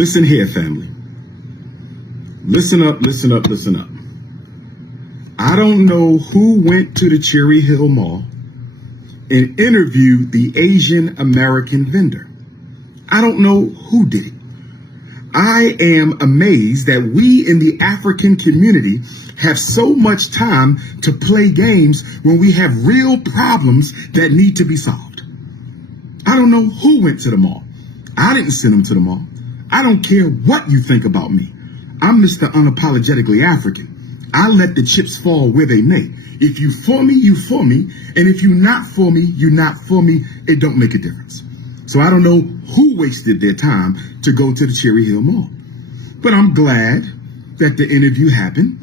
Listen here, family. Listen up, listen up, listen up. I don't know who went to the Cherry Hill Mall and interviewed the Asian American vendor. I don't know who did it. I am amazed that we in the African community have so much time to play games when we have real problems that need to be solved. I don't know who went to the mall. I didn't send them to the mall. I don't care what you think about me. I'm Mr. Unapologetically African. I let the chips fall where they may. If you for me, you for me. And if you not for me, you not for me. It don't make a difference. So I don't know who wasted their time to go to the Cherry Hill Mall. But I'm glad that the interview happened,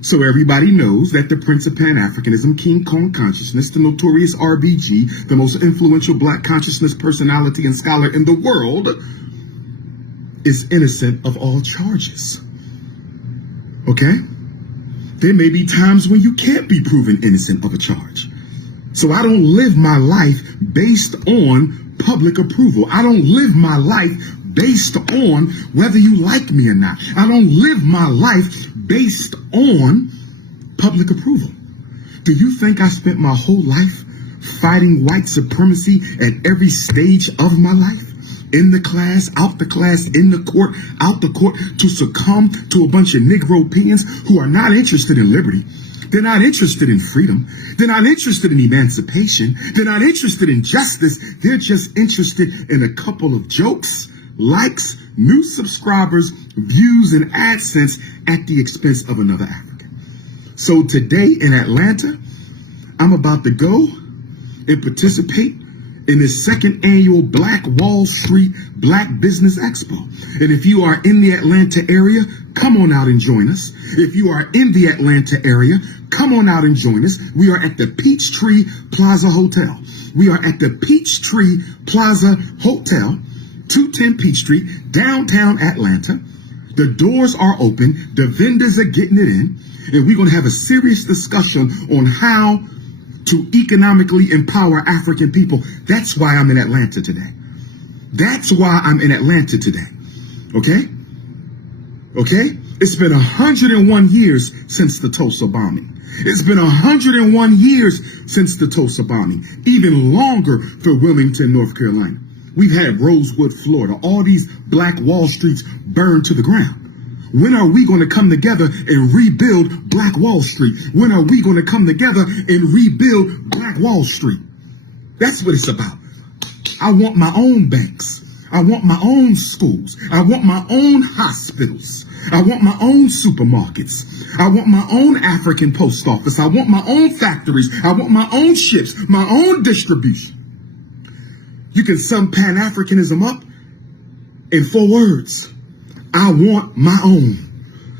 so everybody knows that the Prince of Pan-Africanism, King Kong Consciousness, the notorious RBG, the most influential Black consciousness personality and scholar in the world, is innocent of all charges. Okay? There may be times when you can't be proven innocent of a charge. So I don't live my life based on public approval. I don't live my life based on whether you like me or not. I don't live my life based on public approval. Do you think I spent my whole life fighting white supremacy at every stage of my life? In the class, out the class, in the court, out the court, to succumb to a bunch of Negropeans who are not interested in liberty. They're not interested in freedom. They're not interested in emancipation. They're not interested in justice. They're just interested in a couple of jokes, likes, new subscribers, views, and AdSense at the expense of another African. So today in Atlanta, I'm about to go and participate in the second annual Black Wall Street Black Business Expo. And if you are in the Atlanta area, come on out and join us. If you are in the Atlanta area, come on out and join us. We are at the Peachtree Plaza Hotel. We are at the Peachtree Plaza Hotel, 210 Peachtree, downtown Atlanta. The doors are open. The vendors are getting it in. And we're going to have a serious discussion on how to economically empower African people. That's why I'm in Atlanta today. That's why I'm in Atlanta today. Okay? Okay? It's been 101 years since the Tulsa bombing. It's been 101 years since the Tulsa bombing. Even longer for Wilmington, North Carolina. We've had Rosewood, Florida. All these Black Wall Streets burned to the ground. When are we going to come together and rebuild Black Wall Street? When are we going to come together and rebuild Black Wall Street? That's what it's about. I want my own banks. I want my own schools. I want my own hospitals. I want my own supermarkets. I want my own African post office. I want my own factories. I want my own ships, my own distribution. You can sum Pan-Africanism up in 4 words. I want my own.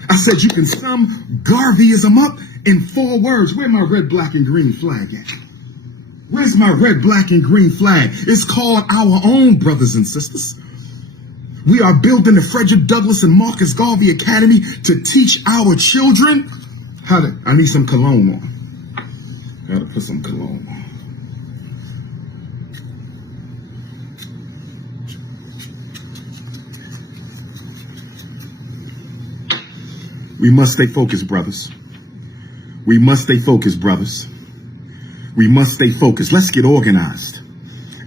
I said you can sum Garveyism up in 4 words. Where my red, black, and green flag at? Where's my red, black, and green flag? It's called our own, brothers and sisters. We are building the Frederick Douglass and Marcus Garvey Academy to teach our children how to... I need some cologne on. Gotta put some cologne on. We must stay focused, brothers. We must stay focused, brothers. We must stay focused. Let's get organized.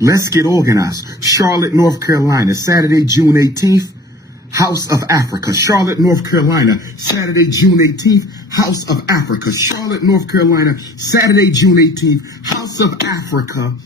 Let's get organized. Charlotte, North Carolina, Saturday, June 18th, House of Africa. Charlotte, North Carolina, Saturday, June 18th, House of Africa. Charlotte, North Carolina, Saturday, June 18th, House of Africa,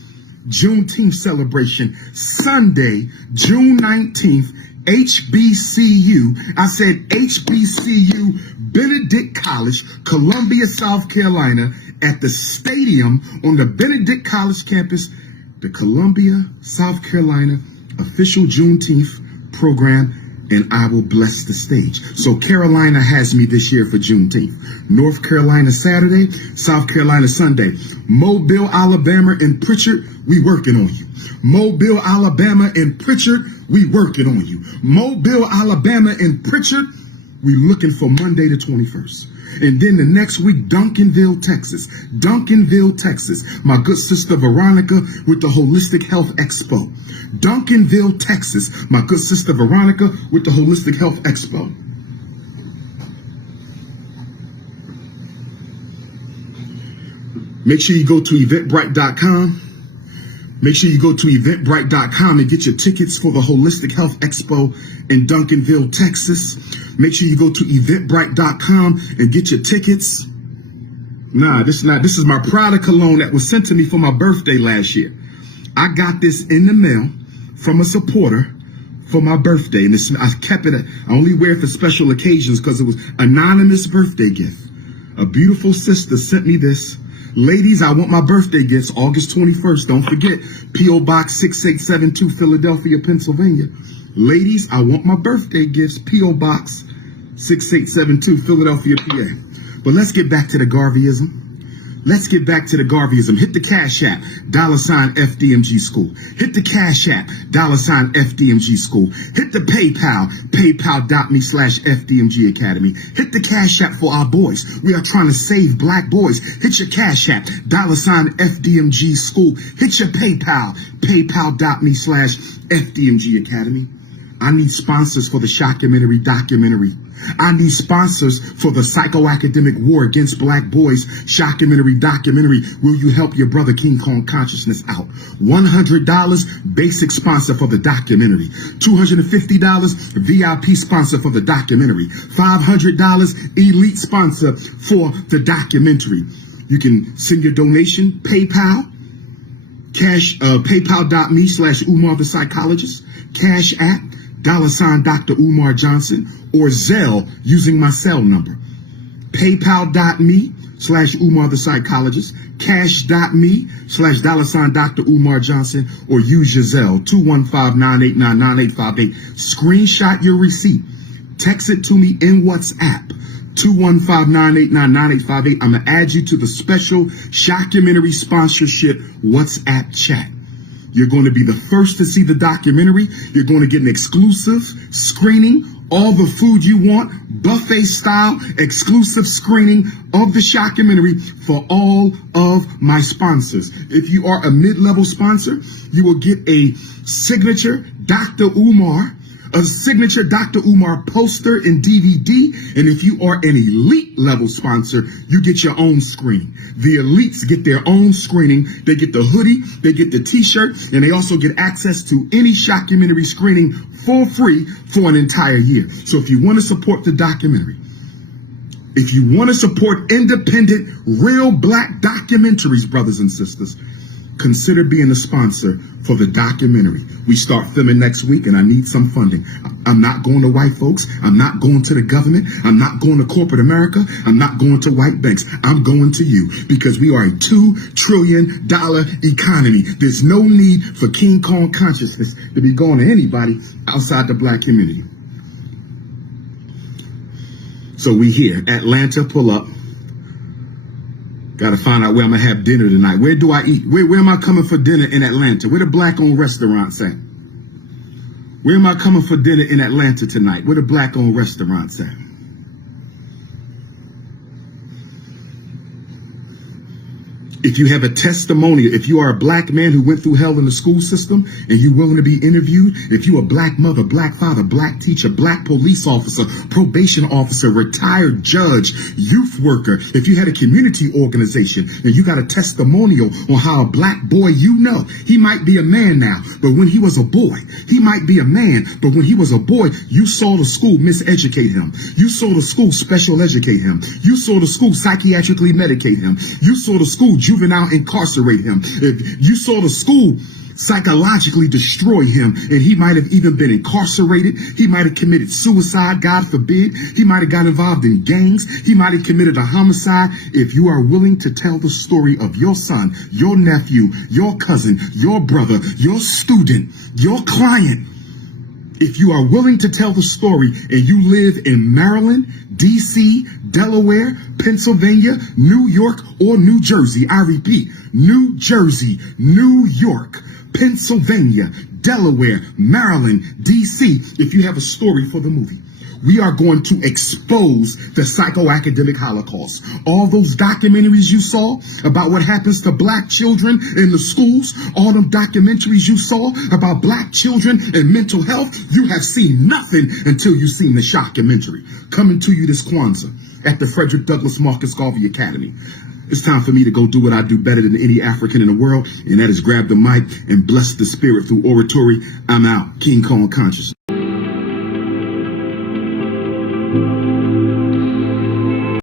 Juneteenth celebration. Sunday, June 19th, HBCU. I said HBCU, Benedict College, Columbia, South Carolina, at the stadium on the Benedict College campus, the Columbia, South Carolina official Juneteenth program, and I will bless the stage. So Carolina has me this year for Juneteenth. North Carolina Saturday, South Carolina Sunday. Mobile, Alabama, and Pritchard, we working on you. Mobile, Alabama, and Pritchard, we working on you. Mobile, Alabama, and Pritchard, We looking for Monday the 21st. And then the next week, Duncanville, Texas. Duncanville, Texas. My good sister Veronica with the Holistic Health Expo. Duncanville, Texas. My good sister Veronica with the Holistic Health Expo. Make sure you go to eventbrite.com. Make sure you go to eventbrite.com and get your tickets for the Holistic Health Expo in Duncanville, Texas. Make sure you go to eventbrite.com and get your tickets. This is my Prada cologne that was sent to me for my birthday last year. I got this in the mail from a supporter for my birthday. And I kept it. I only wear it for special occasions because it was anonymous birthday gift. A beautiful sister sent me this. Ladies, I want my birthday gifts August 21st. Don't forget, P.O. Box 6872, Philadelphia, Pennsylvania. Ladies, I want my birthday gifts, P.O. Box 6872, Philadelphia, PA. But let's get back to the Garveyism. Let's get back to the Garveyism. Hit the Cash App, $FDMG School. Hit the Cash App, $FDMG School. Hit the PayPal, paypal.me/FDMG Academy. Hit the Cash App for our boys. We are trying to save black boys. Hit your Cash App, $FDMG School. Hit your PayPal, paypal.me/FDMG Academy. I need sponsors for the Shockumentary documentary. I need sponsors for the psychoacademic war against black boys Shockumentary documentary. Will you help your brother King Kong Consciousness out? $100 basic sponsor for the documentary. $250 VIP sponsor for the documentary. $500 elite sponsor for the documentary. You can send your donation, PayPal, paypal.me/Umar the Psychologist, Cash App, $Dr. Umar Johnson, or Zelle using my cell number. PayPal.me/Umar the Psychologist, Cash.me/$Dr. Umar Johnson, or use your Zelle 215-989-9858. Screenshot your receipt. Text it to me in WhatsApp. 215-989-9858. I'm going to add you to the special Shockumentary sponsorship WhatsApp chat. You're going to be the first to see the documentary. You're going to get an exclusive screening, all the food you want, buffet style, exclusive screening of the Shockumentary for all of my sponsors. If you are a mid-level sponsor, you will get a signature Dr. Umar poster and DVD. And if you are an elite level sponsor, you get your own screening. The elites get their own screening. They get the hoodie, they get the t-shirt, and they also get access to any Shockumentary screening for free for an entire year. So if you want to support the documentary, if you want to support independent, real black documentaries, brothers and sisters, consider being a sponsor for the documentary. We start filming next week, and I need some funding. I'm not going to white folks. I'm not going to the government. I'm not going to corporate America. I'm not going to white banks. I'm going to you, because we are a $2 trillion economy. There's no need for King Kong consciousness to be going to anybody outside the black community. So we here, Atlanta, pull up. Got to find out where I'm going to have dinner tonight. Where do I eat? Where am I coming for dinner in Atlanta? Where the black-owned restaurants at? Where am I coming for dinner in Atlanta tonight? Where the black-owned restaurants at? If you have a testimonial, if you are a black man who went through hell in the school system and you're willing to be interviewed, if you're a black mother, black father, black teacher, black police officer, probation officer, retired judge, youth worker, if you had a community organization and you got a testimonial on how a black boy he might be a man now, but when he was a boy, he might be a man, but when he was a boy, you saw the school miseducate him. You saw the school special educate him. You saw the school psychiatrically medicate him. You saw the school juvenile incarcerate him. If you saw the school psychologically destroy him, and he might have even been incarcerated, he might have committed suicide, God forbid, he might have got involved in gangs, he might have committed a homicide. If you are willing to tell the story of your son, your nephew, your cousin, your brother, your student, your client, if you are willing to tell the story and you live in Maryland, D.C., Delaware, Pennsylvania, New York, or New Jersey, I repeat, New Jersey, New York, Pennsylvania, Delaware, Maryland, D.C., if you have a story for the movie, We are going to expose the psychoacademic Holocaust. All those documentaries you saw about what happens to black children in the schools, all them documentaries you saw about black children and mental health, you have seen nothing until you've seen the shockumentary. Coming to you this Kwanzaa at the Frederick Douglass Marcus Garvey Academy. It's time for me to go do what I do better than any African in the world, and that is grab the mic and bless the spirit through oratory. I'm out. King Kong Conscious.